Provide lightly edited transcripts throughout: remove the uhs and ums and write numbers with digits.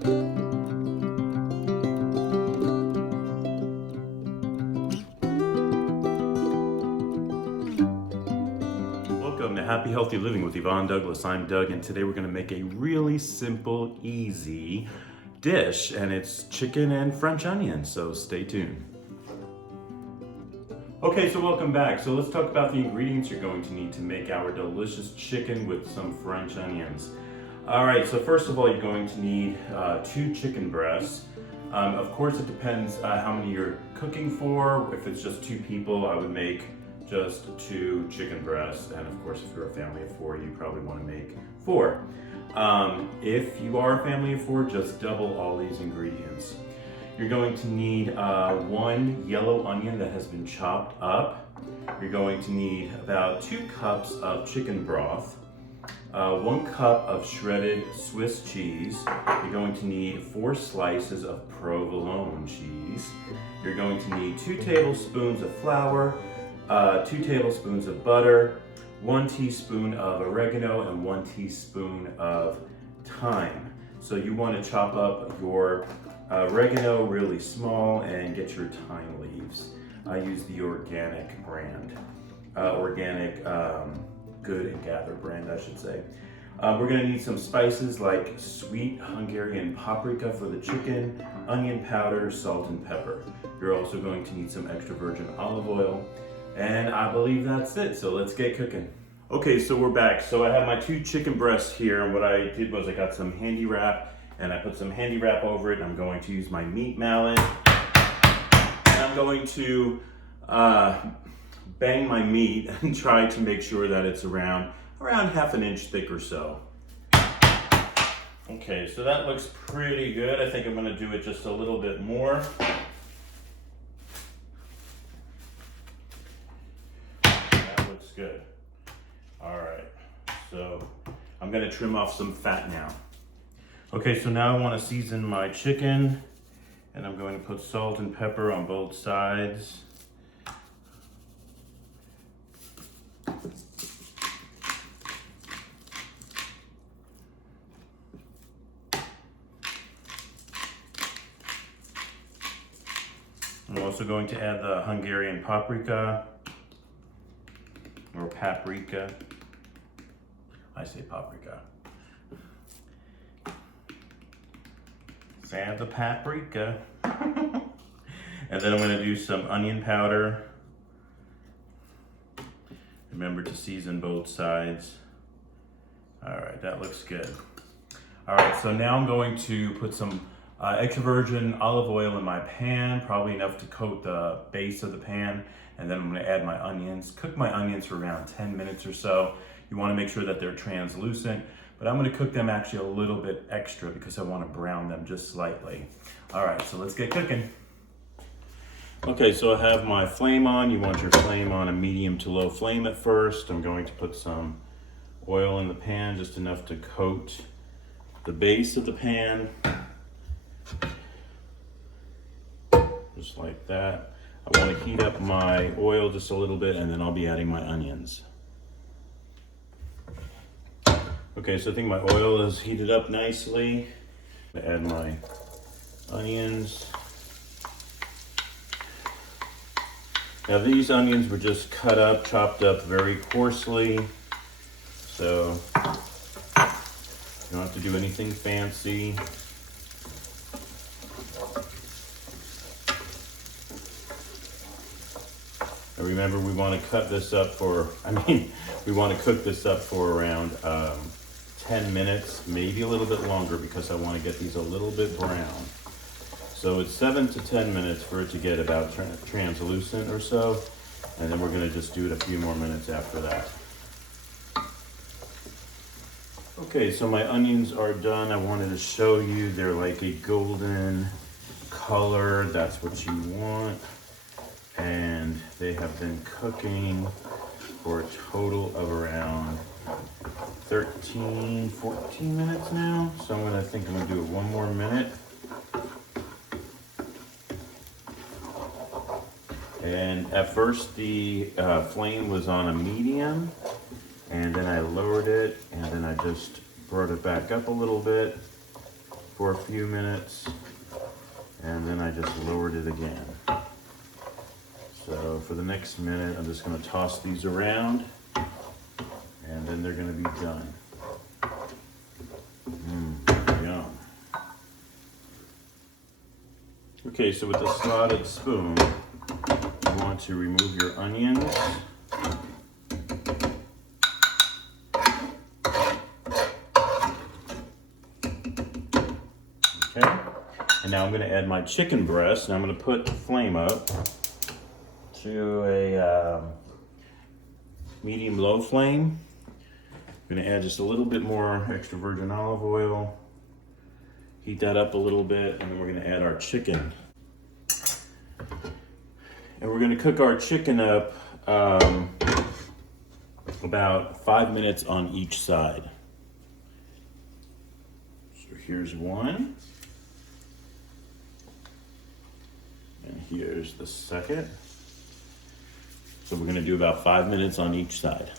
Welcome to Happy Healthy Living with Yvonne Douglas. I'm Doug, and today we're going to make a really simple, easy dish, and it's chicken and French onions, so stay tuned. Okay, so welcome back. So let's talk about the ingredients you're going to need to make our delicious chicken with some French onions. All right, so first of all, you're going to need 2 chicken breasts. Of course, it depends how many you're cooking for. If it's just 2 people, I would make just 2 chicken breasts. And of course, if you're a family of 4, you probably want to make 4. If you are a family of 4, just double all these ingredients. You're going to need 1 yellow onion that has been chopped up. You're going to need about 2 cups of chicken broth, 1 cup of shredded Swiss cheese. You're going to need 4 slices of provolone cheese. You're going to need 2 tablespoons of flour, 2 tablespoons of butter, 1 teaspoon of oregano, and 1 teaspoon of thyme. So you want to chop up your oregano really small and get your thyme leaves. I use the organic brand, Good and Gather brand, I should say. We're going to need some spices like sweet Hungarian paprika for the chicken, onion powder, salt, and pepper. You're also going to need some extra virgin olive oil, and I believe that's it. So let's get cooking. Okay, so we're back. So I have my 2 chicken breasts here, and what I did was I got some handy wrap, and I put some handy wrap over it, and I'm going to use my meat mallet, and I'm going to bang my meat and try to make sure that it's around half an inch thick or so. Okay, so that looks pretty good. I think I'm gonna do it just a little bit more. That looks good. All right, so I'm gonna trim off some fat now. Okay, so now I wanna season my chicken, and I'm going to put salt and pepper on both sides. I'm also going to add the Hungarian paprika, or paprika. I say paprika. Let's add the paprika. And then I'm going to do some onion powder. Remember to season both sides. All right, that looks good. All right, so now I'm going to put some extra virgin olive oil in my pan, probably enough to coat the base of the pan, and then I'm going to add my onions. Cook my onions for around 10 minutes or so. You want to make sure that they're translucent, but I'm going to cook them actually a little bit extra because I want to brown them just slightly. All right, so let's get cooking. Okay, so I have my flame on. You want your flame on a medium to low flame at first. I'm going to put some oil in the pan, just enough to coat the base of the pan. Just like that. I want to heat up my oil just a little bit, and then I'll be adding my onions. Okay, so I think my oil is heated up nicely. I'm gonna add my onions. Now these onions were just chopped up very coarsely, so you don't have to do anything fancy. And remember, we want to cut this up we want to cook this up for around 10 minutes, maybe a little bit longer, because I want to get these a little bit brown. So it's 7 to 10 minutes for it to get about translucent or so, and then we're going to just do it a few more minutes after that. Okay, so my onions are done. I wanted to show you they're like a golden color. That's what you want. And they have been cooking for a total of around 13, 14 minutes now. So I'm gonna do it 1 more minute. And at first the flame was on a medium, and then I lowered it, and then I just brought it back up a little bit. for a few minutes, and then I just lowered it again. So for the next minute, I'm just gonna toss these around, and then they're gonna be done. Yum. Okay, so with the slotted spoon, you want to remove your onions. Okay, and now I'm going to add my chicken breast, and I'm going to put the flame up to a medium-low flame. I'm going to add just a little bit more extra virgin olive oil. Heat that up a little bit, and then we're going to add our chicken. And we're going to cook our chicken up about 5 minutes on each side. So here's one. And here's the second. So we're going to do about 5 minutes on each side.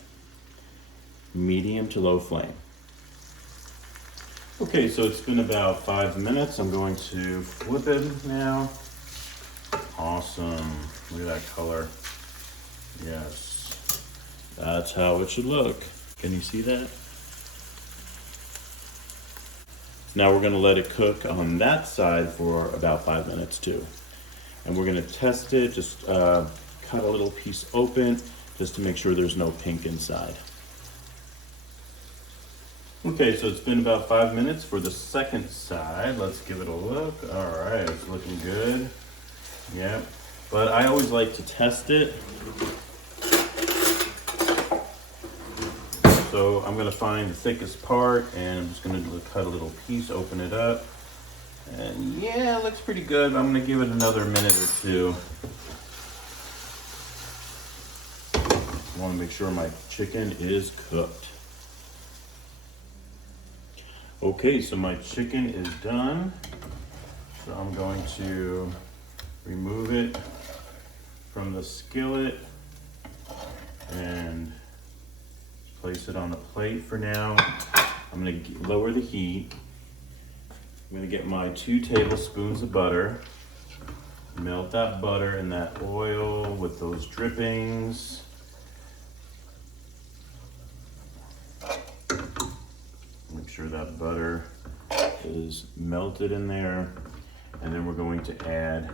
Medium to low flame. Okay, so it's been about 5 minutes. I'm going to flip it now. Awesome. Look at that color. Yes. That's how it should look. Can you see that? Now we're going to let it cook on that side for about 5 minutes too. And we're going to test it. Just cut a little piece open just to make sure there's no pink inside. Okay, so it's been about 5 minutes for the second side. Let's give it a look. All right, it's looking good. Yep, but I always like to test it. So I'm gonna find the thickest part, and I'm just gonna cut a little piece, open it up. And yeah, it looks pretty good. I'm gonna give it another minute or two. I wanna make sure my chicken is cooked. Okay, so my chicken is done. So I'm going to remove it from the skillet and place it on a plate for now. I'm going to lower the heat. I'm going to get my 2 tablespoons of butter, melt that butter in that oil with those drippings. Make sure that butter is melted in there, and then we're going to add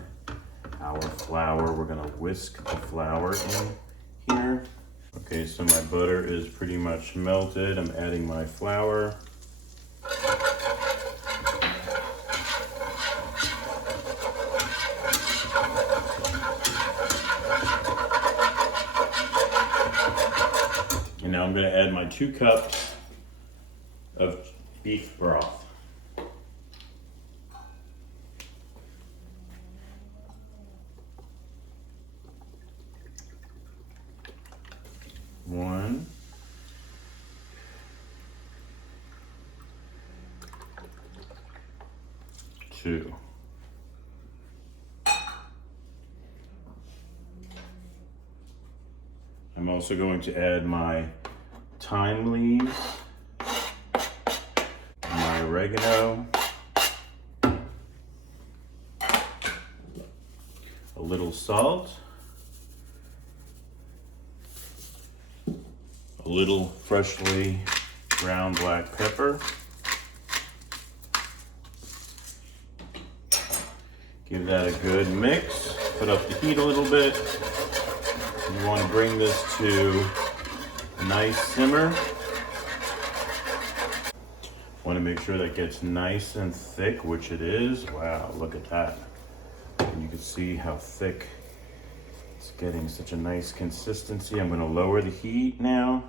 our flour. We're going to whisk the flour in here. Okay, so my butter is pretty much melted. I'm adding my flour. And now I'm going to add my 2 cups of beef broth. One, two. I'm also going to add my thyme leaves, my oregano, a little salt, a little freshly ground black pepper. Give that a good mix. Put up the heat a little bit. You want to bring this to a nice simmer. Want to make sure that gets nice and thick, which it is. Wow, look at that. And you can see how thick it's getting, such a nice consistency. I'm going to lower the heat now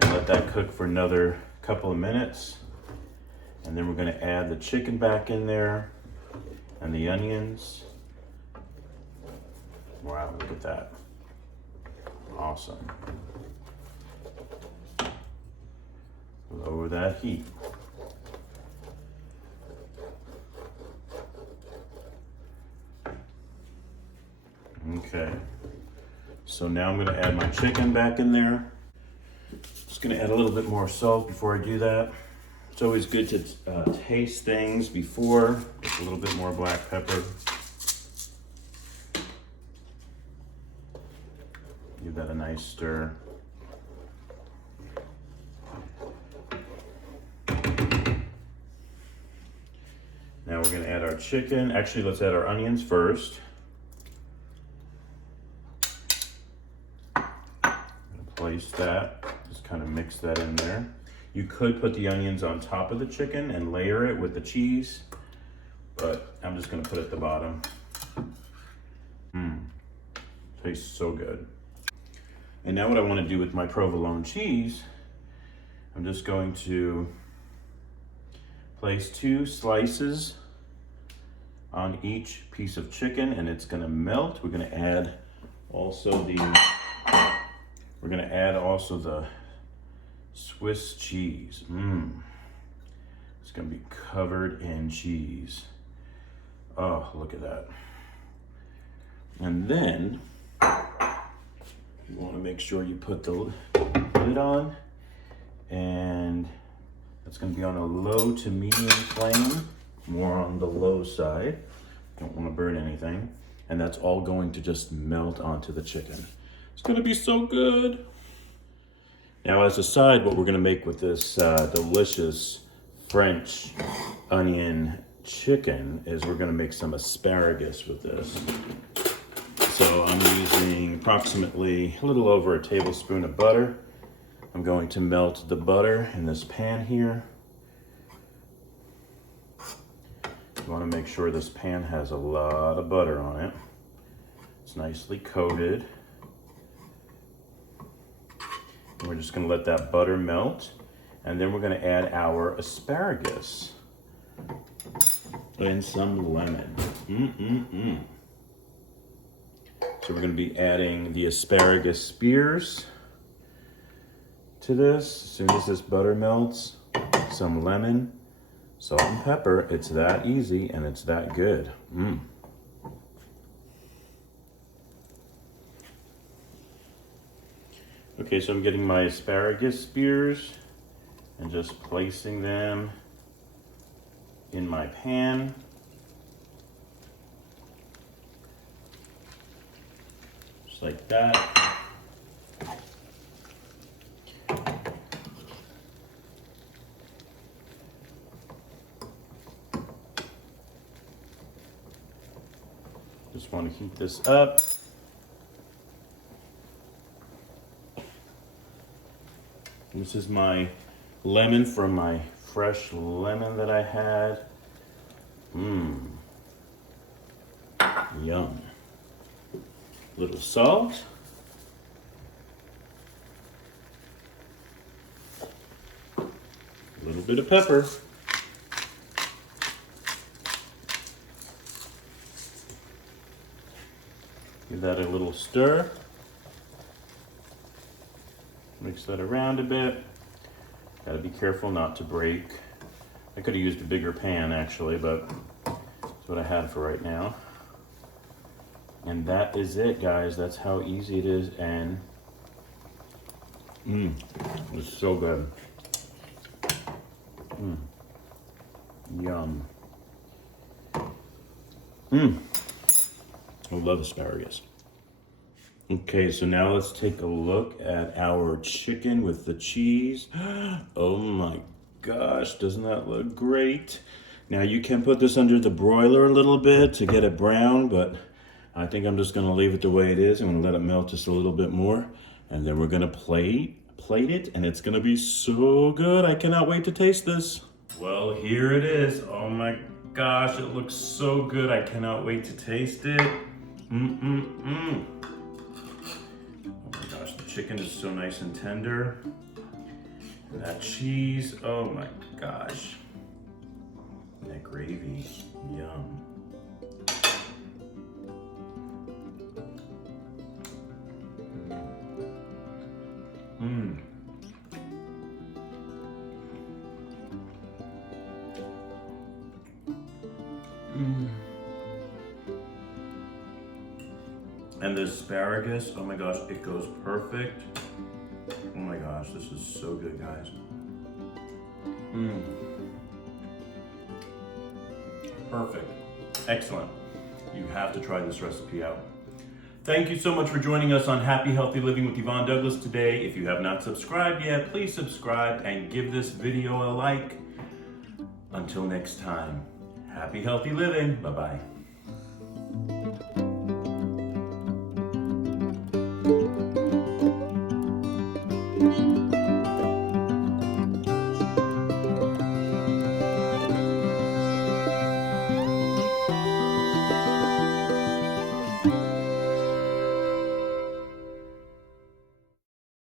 and let that cook for another couple of minutes. And then we're going to add the chicken back in there and the onions. Wow, look at that. Awesome. Lower that heat. Okay. So now I'm going to add my chicken back in there. Just going to add a little bit more salt before I do that. It's always good to taste things before. Just a little bit more black pepper. Give that a nice stir. Now we're gonna add our chicken. Actually, let's add our onions first. I'm gonna place that, just kind of mix that in there. You could put the onions on top of the chicken and layer it with the cheese, but I'm just gonna put it at the bottom. Tastes so good. And now what I wanna do with my provolone cheese, I'm just going to place 2 slices on each piece of chicken, and it's gonna melt. We're gonna add also the Swiss cheese. It's gonna be covered in cheese. Oh, look at that. And then you wanna make sure you put the lid on, and it's gonna be on a low to medium flame, more on the low side. Don't wanna burn anything. And that's all going to just melt onto the chicken. It's gonna be so good. Now as a side, what we're gonna make with this delicious French onion chicken is we're gonna make some asparagus with this. So I'm using approximately a little over a tablespoon of butter. I'm going to melt the butter in this pan here. You want to make sure this pan has a lot of butter on it. It's nicely coated. And we're just going to let that butter melt. And then we're going to add our asparagus and some lemon. So we're going to be adding the asparagus spears to this. As soon as this butter melts, some lemon, salt and pepper. It's that easy and it's that good. Okay, so I'm getting my asparagus spears and just placing them in my pan. Just like that. Just want to heat this up. This is my lemon from my fresh lemon that I had. Yum. Little salt. A little bit of pepper. Give that a little stir. Mix that around a bit. Gotta be careful not to break. I could have used a bigger pan actually, but that's what I had for right now. And that is it, guys. That's how easy it is, and it's so good. Yum. I love asparagus. Okay, so now let's take a look at our chicken with the cheese. Oh my gosh, doesn't that look great? Now you can put this under the broiler a little bit to get it brown, but I think I'm just gonna leave it the way it is. I'm gonna let it melt just a little bit more, and then we're gonna plate it, and it's gonna be so good. I cannot wait to taste this. Well, here it is. Oh my gosh, it looks so good. I cannot wait to taste it. Oh my gosh, the chicken is so nice and tender. And that cheese, oh my gosh. And that gravy, yum. And the asparagus, oh my gosh, it goes perfect. Oh my gosh, this is so good, guys. Perfect. Excellent. You have to try this recipe out. Thank you so much for joining us on Happy Healthy Living with Yvonne Douglas today. If you have not subscribed yet, please subscribe and give this video a like. Until next time, happy healthy living. Bye-bye.